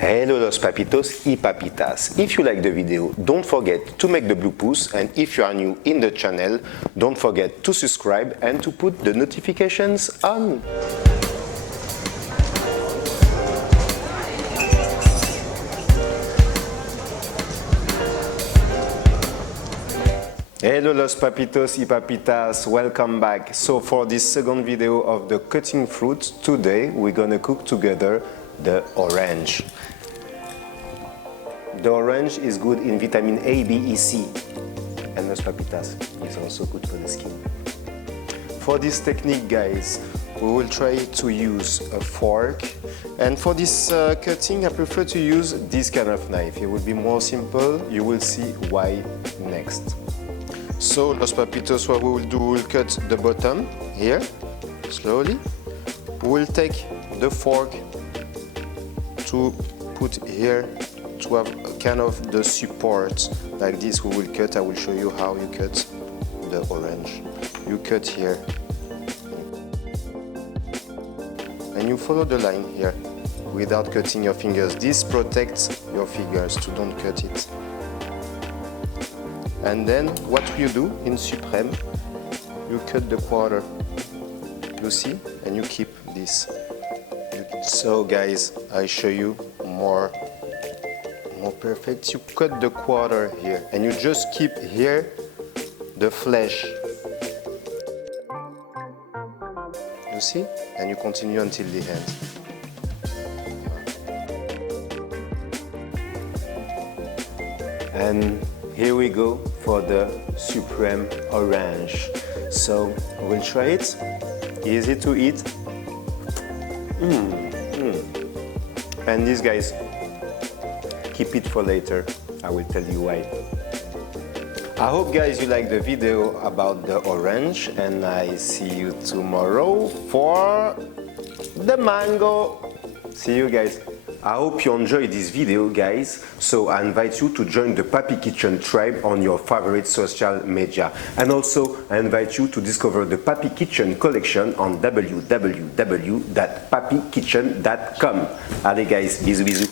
Hello los papitos y papitas. If you like the video, don't forget to make the blue pouce, and if you are new in the channel, don't forget to subscribe and to put the notifications on. Hello los papitos y papitas, welcome back. So for this second video of the cutting fruit, today we're gonna cook together the orange. The orange is good in vitamin A, B, E, C, and los papitas is also good for the skin. For this technique, guys, we will try to use a fork, and for this cutting I prefer to use this kind of knife. It will be more simple. You will see why next. So los papitos, what we will do, we will cut the bottom here slowly. We will take the fork to put here to have kind of the support like this. We will cut. I will show you how you cut the orange. You cut here and you follow the line here without cutting your fingers. This protects your fingers to don't cut it. And then what you do in suprême, you cut the quarter, you see, and you keep this. So guys, I show you more perfect. You cut the quarter here and you just keep here the flesh, you see, and you continue until the end. And here we go for the supreme orange. So we'll try it. Easy to eat. And these guys, keep it for later. I will tell you why. I hope guys you like the video about the orange, and I see you tomorrow for the mango. See you guys. I hope you enjoyed this video, guys. So I invite you to join the Papikitchen tribe on your favorite social media. And also I invite you to discover the Papikitchen collection on www.papikitchen.com. Allez guys, bisous bisous.